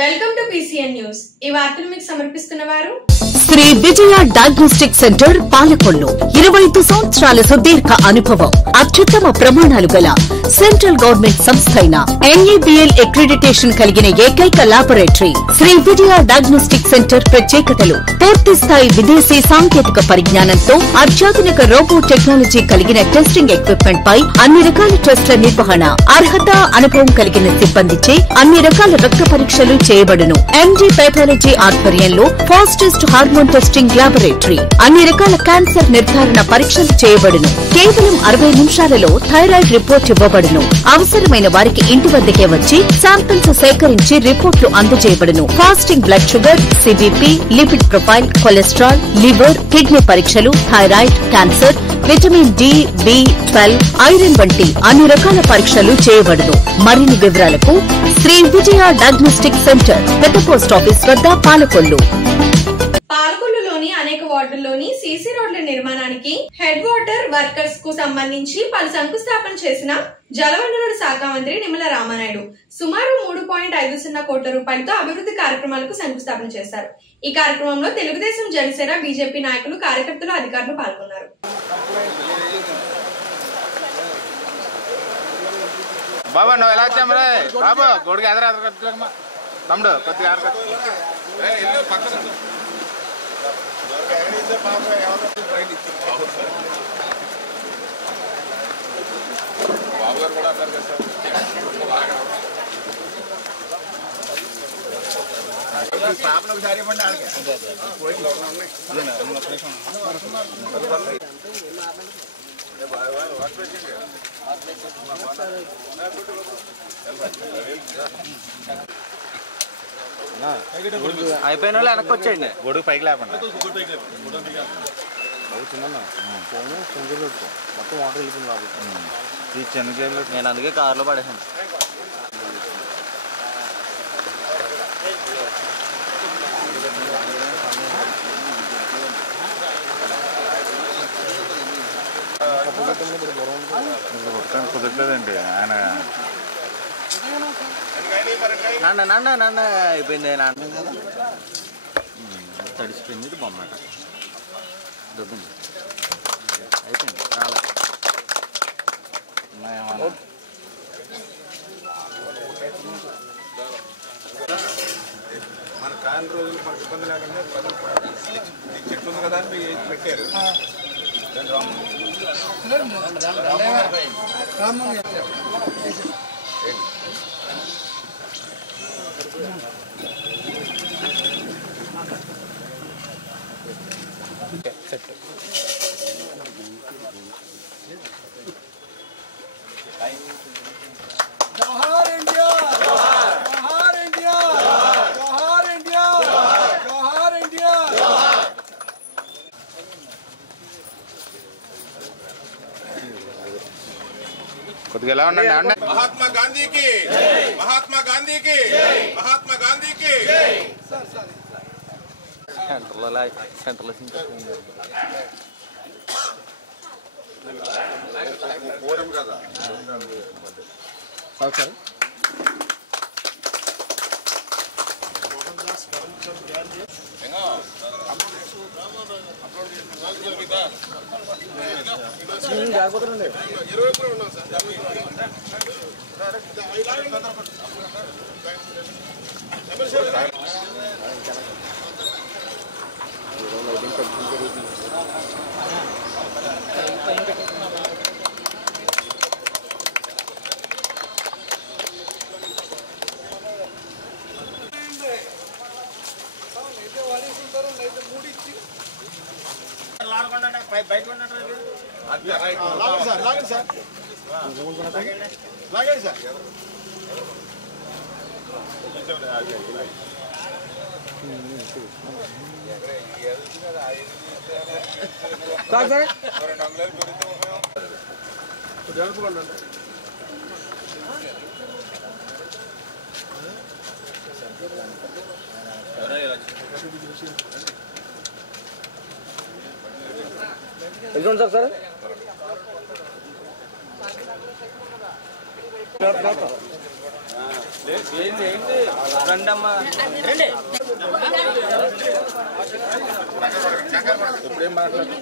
Welcome to PCN news. ఈ వార్తలు మీకు సమర్పిస్తున్నవారు శ్రీ విజయ డయాగ్నోస్టిక్ సెంటర్ పాలకొల్లు. 25 సంవత్సరాల సుదీర్ఘ అనుభవం, అత్యుత్తమ ప్రమాణాలు గల సెంట్రల్ గవర్నమెంట్ సంస్థ అయిన NABL అక్రిడిటేషన్ కలిగిన ఏకైక laboratory Shri Vijaya diagnostic centre ప్రత్యేకతలు: పూర్తి స్థాయి విదేశీ సాంకేతిక పరిజ్ఞానంతో అత్యాధునిక రోబో టెక్నాలజీ కలిగిన టెస్టింగ్ ఎక్విప్మెంట్ పై అన్ని రకాల టెస్టుల నిర్వహణ, అర్హత, అనుభవం కలిగిన సిబ్బందిచే అన్ని రకాల రక్త పరీక్షలు చేయబడును. MD పెథాలజీ ఆధ్వర్యంలో ఫాస్టెస్ట్ హార్మోన్ టెస్టింగ్ లాబొరేటరీ, అన్ని రకాల క్యాన్సర్ నిర్ధారణ పరీక్షలు చేయబడును. కేవలం 60 నిమిషాలలో థైరాయిడ్ రిపోర్ట్ ఇవ్వబడును. అవసరమైన వారికి ఇంటి వద్దకే వచ్చి శాంపిల్స్ సేకరించి రిపోర్టులు అందజేయబడును. Fasting blood sugar, CBP, lipid profile, cholesterol, liver, kidney పరీక్షలు, thyroid, cancer, vitamin D, B12, iron వంటి అన్ని రకాల పరీక్షలు చేయబడును. మరిన్ని వివరాలకు శ్రీ విజయ డయాగ్నోస్టిక్ సెంటర్, పెద్ద పోస్ట్ ఆఫీస్ వద్ద, పాలకొల్లు. పాలకొల్లులోని అనేక వార్డుల్లోని సీసీ రోడ్ల నిర్మాణానికి హెడ్ వాటర్ వర్కర్స్ కు సంబంధించి పలు శంకుస్థాపన చేసిన జలవనరుల శాఖ మంత్రి నిమ్మల రామానాయుడు సుమారు 3.50 కోట్ల రూపాయలతో అభివృద్ధి కార్యక్రమాలకు శంకుస్థాపన చేశారు. ఈ కార్యక్రమంలో తెలుగుదేశం, జనసేన, బీజేపీ నాయకులు, కార్యకర్తలు, అధికారులు పాల్గొన్నారు. బాబా నువ్వు ఎలా వచ్చామరే బాబు గోడికి ఎదరమ్మా తమ్ముడు కొద్దిగా బాబు గారు కూడా అన్నారు కదా సార్ స్థాపన ఒకసారి ఇవ్వండి ఆడికి అయిపోయిన వాళ్ళు వెనక్కి వచ్చేయండి. గొడుగు పైకి లేకుండా మొత్తం వాటర్ వెళ్ళిపోయింది బాబు. ఈ చెన్నకేళ్ళు నేను అందుకే కారులో పడేసాను. కుదరలేదండి ఆయన నాన్న అయిపోయింది. నాన్న తడిసిపోయింది. ఇది బొమ్మాట దొబ్బింది అయిపోయింది. మన కాని రోజులు మనకు ఇబ్బంది లేకుండా చెట్టు ఉంది కదా అని పెట్టారు. जोहार इंडिया, जोहार इंडिया, जोहार इंडिया, जोहार इंडिया. కొద్దిగా ఎలా ఉండండి అన్న. महात्मा गांधी की, महात्मा गांधी की, महात्मा गांधी की. సెంటర్లో కదా లాగండి సార్ సార్ ఇప్పుడేం మాట్లాడు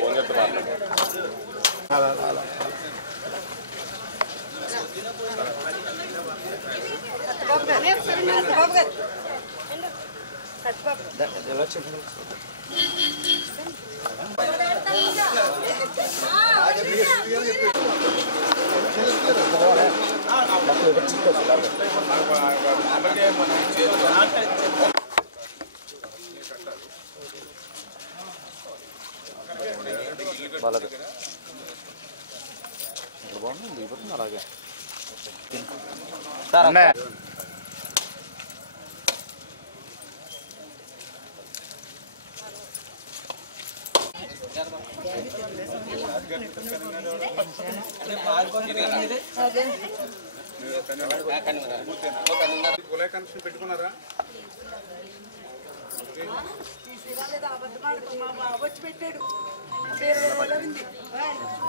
ఫోన్ చేస్తే మాట్లాడు. అలాగే కులాయి కనెక్షన్ పెట్టుకున్నారా?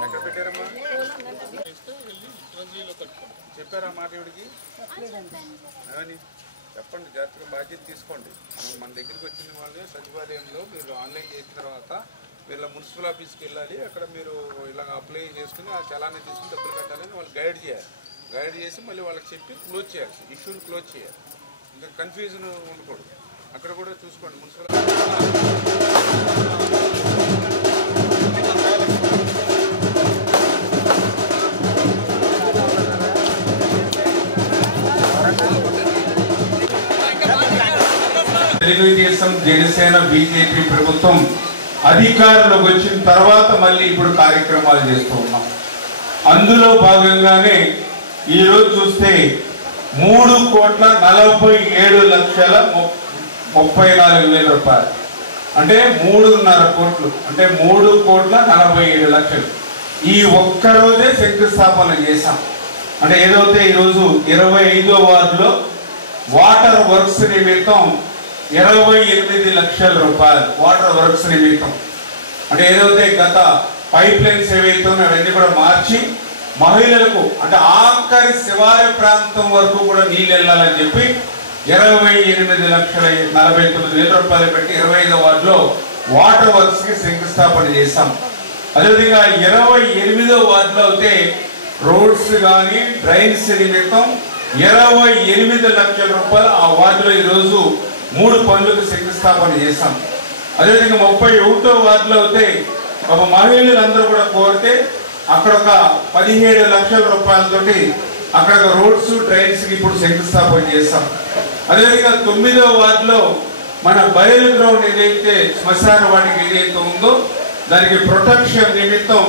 ఎక్కడ పెట్టారమ్మా? చెప్పారా మాట ఇవిడికి? అవని చెప్పండి, జాగ్రత్తగా బాధ్యత తీసుకోండి. మన దగ్గరికి వచ్చిన వాళ్ళే సచివాలయంలో మీరు ఆన్లైన్ చేసిన తర్వాత వీళ్ళ మున్సిపల్ ఆఫీస్కి వెళ్ళాలి. అక్కడ మీరు ఇలా అప్లై చేసుకుని ఆ చలాన్ని తీసుకుని డబ్బులు కట్టాలని వాళ్ళు గైడ్ చేయాలి. గైడ్ చేసి మళ్ళీ వాళ్ళకి చెప్పి క్లోజ్ చేయాలి, ఇష్యూని క్లోజ్ చేయాలి. ఇంకా కన్ఫ్యూజన్ ఉండకూడదు. అక్కడ కూడా చూసుకోండి మున్సిపల్ తెలుగుదేశం, జనసేన, బీజేపీ ప్రభుత్వం అధికారంలోకి వచ్చిన తర్వాత మళ్ళీ ఇప్పుడు కార్యక్రమాలు చేస్తూ ఉన్నాం. అందులో భాగంగానే ఈరోజు చూస్తే 3,47,34,000 రూపాయలు అంటే 3.5 కోట్లు అంటే 3,47,00,000 ఈ ఒక్కరోజే శంకుస్థాపన చేశాం. అంటే ఏదైతే ఈరోజు 25వ వార్డులో వాటర్ వర్క్స్ నిమిత్తం 28 లక్షల రూపాయలు వాటర్ వర్క్స్ నిమిత్తం, అంటే ఏదైతే గత పైప్ లైన్స్ ఏవైతే అవన్నీ కూడా మార్చి మహిళలకు అంటే ఆఖరి శివారి ప్రాంతం వరకు కూడా నీళ్ళు వెళ్ళాలని చెప్పి 28,49,000 రూపాయలు పెట్టి 25వ వార్డులో వాటర్ వర్క్స్ కి శంకుస్థాపన చేశాం. అదేవిధంగా 28వ వార్డులో అయితే రోడ్స్ కానీ డ్రైన్స్ నిమిత్తం 28 లక్షల రూపాయలు ఆ వార్డులో ఈరోజు 3 పనులకు శంకుస్థాపన చేశాం. అదేవిధంగా 31వ వార్డులో అయితే ఒక మహిళలందరూ కూడా కోరితే అక్కడ ఒక 17 లక్షల రూపాయలతోటి అక్కడ రోడ్స్ డ్రైన్స్ కి ఇప్పుడు శంకుస్థాపన చేశాం. అదేవిధంగా 9వ వార్డులో మన బయలు గ్రౌండ్ ఏదైతే శ్మశాన వాటికి ఏదైతే ఉందో దానికి ప్రొటెక్షన్ నిమిత్తం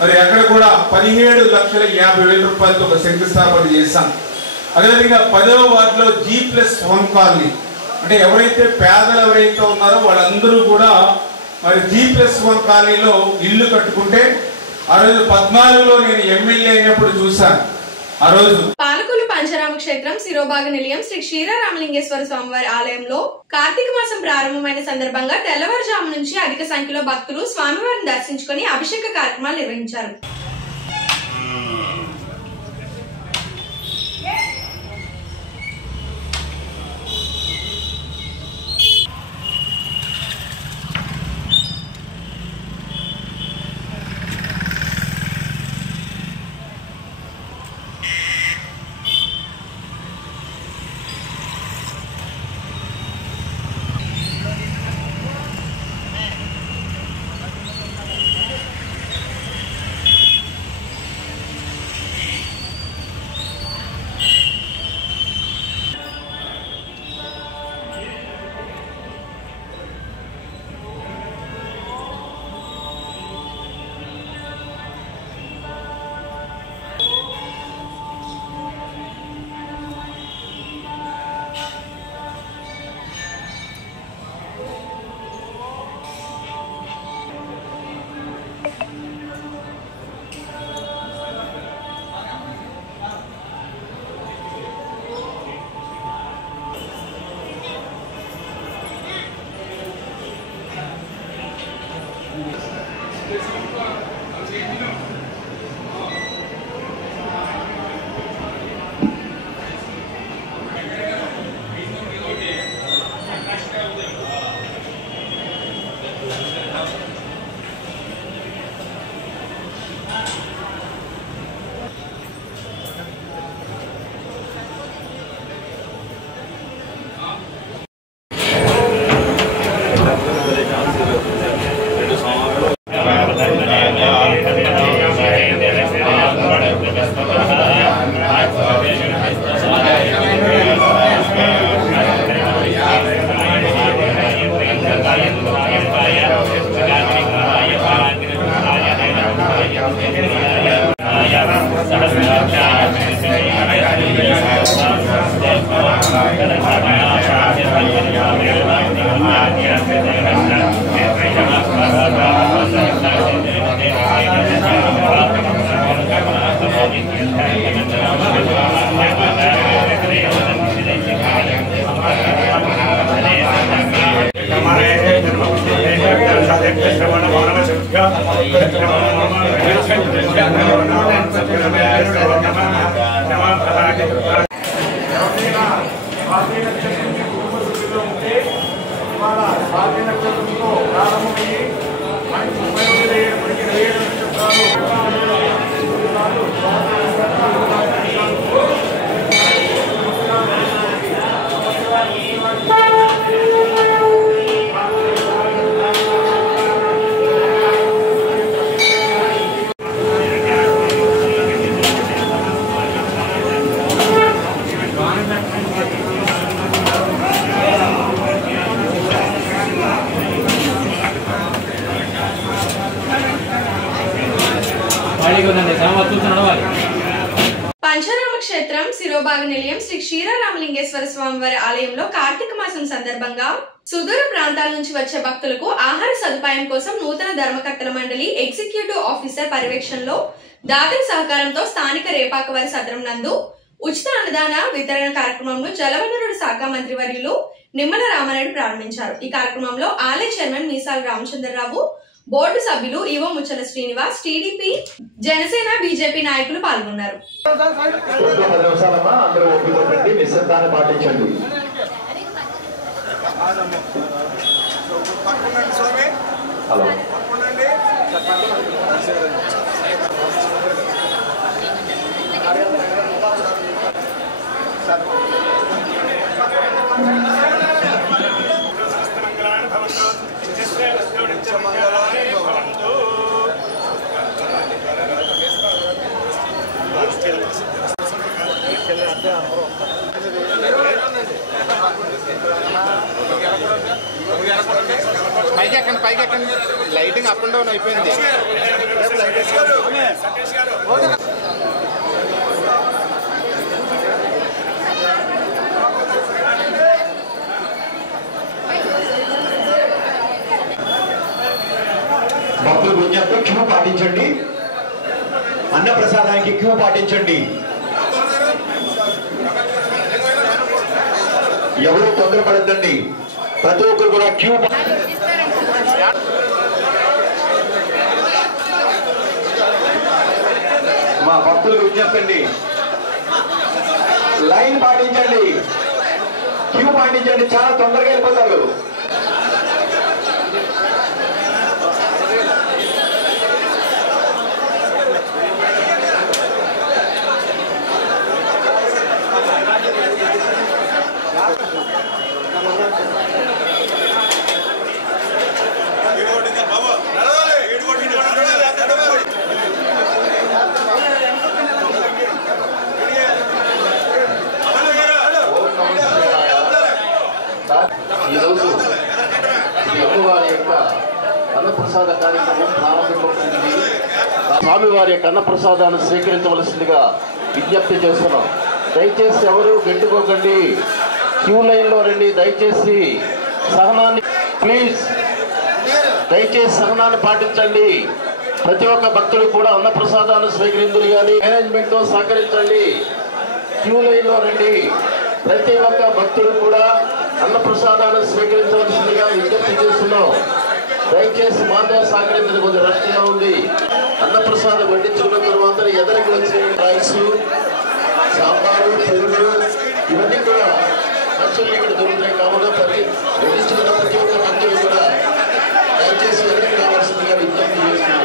మరి అక్కడ కూడా 17,50,000 రూపాయలతో ఒక శంకుస్థాపన చేశాం. అదేవిధంగా 10వ వార్డులో G+1 కాలనీ అంటే ఎవరైతే పేదలు ఎవరైతే ఉన్నారో వాళ్ళందరూ కూడా మరి G+1 కాలనీలో ఇల్లు కట్టుకుంటే ఆ రోజు 14లో నేను ఎమ్మెల్యే అయినప్పుడు చూశాను. ఆ రోజు పాలకొల్లు పంచరామ క్షేత్రం శిరోభాగ నిలయం శ్రీ క్షీరారామలింగేశ్వర స్వామివారి ఆలయంలో కార్తీక మాసం ప్రారంభమైన సందర్భంగా తెల్లవారుజాము నుంచి అధిక సంఖ్యలో భక్తులు స్వామివారిని దర్శించుకుని అభిషేక కార్యక్రమాలు నిర్వహించారు. పంచారామ క్షేత్రం శిరోభాగ నిలయం శ్రీ క్షీరారామలింగేశ్వర స్వామి వారి ఆలయంలో కార్తీక మాసం సందర్భంగా సుదూర ప్రాంతాల నుంచి వచ్చే భక్తులకు ఆహార సదుపాయం కోసం నూతన ధర్మకర్తల మండలి ఎగ్జిక్యూటివ్ ఆఫీసర్ పర్యవేక్షణలో దాతల సహకారంతో స్థానిక రేపాకవారి సత్రం నందు ఉచిత అన్నదాన వితరణ కార్యక్రమంలో జలవనరుల శాఖ మంత్రి వర్యులు నిమ్మల రామానాయుడు ప్రారంభించారు. ఈ కార్యక్రమంలో ఆలయ చైర్మన్ మీసాల రామచంద్రరావు, బోర్డు సభ్యులు EO Muchala Srinivas, TDP, Janasena, BJP నాయకులు పాల్గొన్నారు. పైకి లైటింగ్ అప్ అండ్ డౌన్ అయిపోయింది. భక్తులు విజ్ఞప్తి, క్యూ పాటించండి. అన్న ప్రసాదానికి క్యూ పాటించండి. ఎవరు తొందరపడద్దండి. ప్రతి ఒక్కరు కూడా క్యూ. మా భక్తులు విజ్ఞప్తండి, లైన్ పాటించండి, క్యూ పాటించండి. చాలా తొందరగా వెళ్ళిపోతారు. ఈరోజు అమ్మవారి యొక్క అన్నప్రసాద కార్యక్రమం ప్రారంభించబడుతుంది. స్వామివారి యొక్క అన్నప్రసాదాన్ని స్వీకరించవలసిందిగా విజ్ఞప్తి చేస్తున్నాం. దయచేసి ఎవరు గెట్టుకోకండి, క్యూ లైన్లో రండి. దయచేసి సహనాన్ని ప్లీజ్ దయచేసి సహనాన్ని పాటించండి. ప్రతి ఒక్క భక్తుడు కూడా అన్నప్రసాదాన్ని స్వీకరించులు కానీ మేనేజ్మెంట్తో సహకరించండి. క్యూ లైన్లో రండి. ప్రతి ఒక్క భక్తుడు కూడా అన్నప్రసాదాన్ని స్వీకరించవలసిందిగా విజ్ఞప్తి చేస్తున్నాం. దయచేసి మాతో సహకరించడం కొంచెం రష్గా ఉంది. అన్నప్రసాదం వడ్డించుకున్న తర్వాత ఎదరికి వచ్చే రైస్, సాంబారు, పెరుగు ఇవన్నీ కూడా ఖర్చులు ఇక్కడ దొరుకుతాయి. కావున వడ్డించుకున్న ప్రతి ఒక్క భక్తులు కూడా దయచేసి ఎదరికి రావాల్సిందిగా విజ్ఞప్తి చేస్తున్నాం.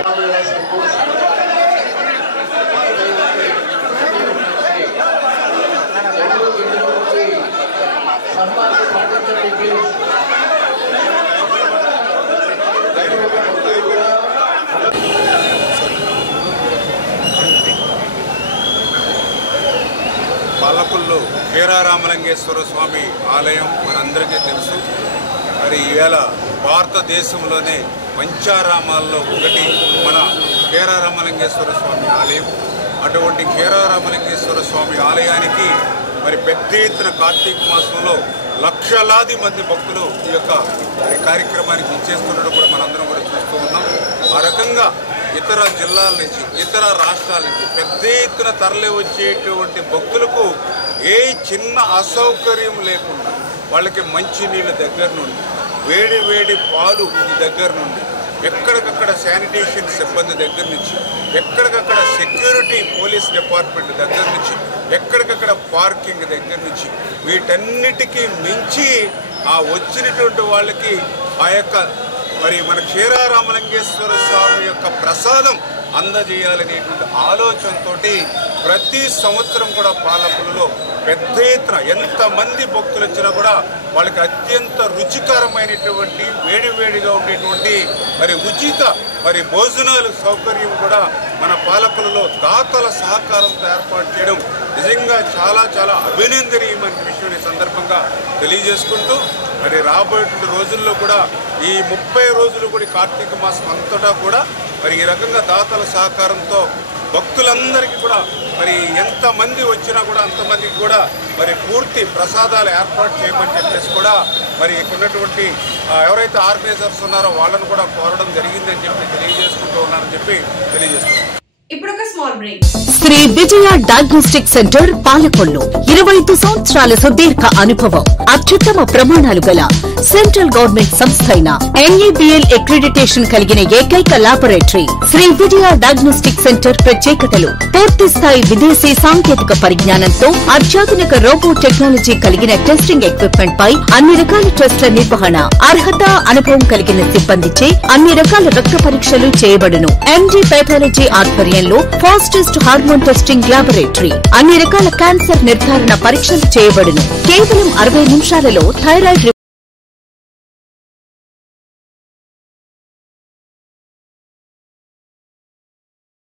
పాలకొల్లు క్షీరారామలింగేశ్వర స్వామి ఆలయం మనందరికీ తెలుసు. మరి ఈవేళ భారతదేశంలోనే పంచారామాల్లో ఒకటి మన క్షీరారామలింగేశ్వర స్వామి ఆలయం. అటువంటి క్షీరారామలింగేశ్వర స్వామి ఆలయానికి మరి పెద్ద ఎత్తున కార్తీక మాసంలో లక్షలాది మంది భక్తులు ఈ యొక్క కార్యక్రమానికి ఇచ్చేస్తుండడం కూడా మనందరం కూడా చూస్తూ ఉన్నాం. ఆ రకంగా ఇతర జిల్లాల నుంచి ఇతర రాష్ట్రాల నుంచి పెద్ద ఎత్తున తరలి వచ్చేటువంటి భక్తులకు ఏ చిన్న అసౌకర్యం లేకుండా వాళ్ళకి మంచి నీళ్ళ దగ్గర నుండి వేడి వేడి పాలు దగ్గర నుండి ఎక్కడికక్కడ శానిటేషన్ సిబ్బంది దగ్గర నుంచి ఎక్కడికక్కడ సెక్యూరిటీ పోలీస్ డిపార్ట్మెంట్ దగ్గర నుంచి ఎక్కడికక్కడ పార్కింగ్ దగ్గర నుంచి వీటన్నిటికీ మించి ఆ వచ్చినటువంటి వాళ్ళకి ఆ యొక్క మరి మన క్షీరారామలింగేశ్వర స్వామి యొక్క ప్రసాదం అందజేయాలనేటువంటి ఆలోచనతో ప్రతి సంవత్సరం కూడా పాలకులలో పెద్ద ఎత్తున ఎంతమంది భక్తులు వచ్చినా కూడా వాళ్ళకి అత్యంత రుచికరమైనటువంటి వేడివేడిగా ఉండేటువంటి మరి ఉచిత మరి భోజనాలు సౌకర్యం కూడా మన పాలకులలో దాతల సహకారంతో ఏర్పాటు చేయడం నిజంగా చాలా చాలా అభినందనీయమైన విషయం ఈ సందర్భంగా తెలియజేసుకుంటూ మరి రాబోయే రోజుల్లో కూడా ఈ 30 రోజులు కూడా కార్తీక మాసం అంతటా కూడా మరి ఈ రకంగా దాతల సహకారంతో భక్తులందరికీ కూడా మరి ఎంతమంది వచ్చినా కూడా అంతమందికి కూడా మరి పూర్తి ప్రసాదాలు ఏర్పాటు చేయమని చెప్పేసి కూడా మరి ఇక్కడ ఉన్నటువంటి ఎవరైతే ఆర్గనైజర్స్ ఉన్నారో వాళ్ళను కూడా కోరడం జరిగిందని చెప్పి తెలియజేసుకుంటూ ఉన్నారని చెప్పి తెలియజేస్తున్నాను. ఇప్పుడు ఒక small break. Shri Vijaya diagnostic centre Palakollu 25 సంవత్సరాల సుదీర్ఘ అనుభవం, అత్యుత్తమ ప్రమాణాలు గల సెంట్రల్ గవర్నమెంట్ సంస్థ అయిన NABL అక్రిడిటేషన్ కలిగిన ఏకైక laboratory Shri Vijaya diagnostic centre. ప్రత్యేకతలు: పూర్తి స్థాయి విదేశీ సాంకేతిక పరిజ్ఞానంతో అత్యాధునిక రోబో టెక్నాలజీ కలిగిన టెస్టింగ్ ఎక్విప్మెంట్ పై అన్ని రకాల టెస్టుల నిర్వహణ, అర్హత, అనుభవం కలిగిన సిబ్బందిచే అన్ని రకాల రక్త పరీక్షలు చేయబడును. MD పాథాలజీ ఆధ్వర్యంలో ఫాస్టెస్ట్ హార్మోన్ టెస్టింగ్ లాబొరేటరీ, అన్ని రకాల క్యాన్సర్ నిర్ధారణ పరీక్షలు చేయబడును. కేవలం 60 నిమిషాలలో థైరాయిడ్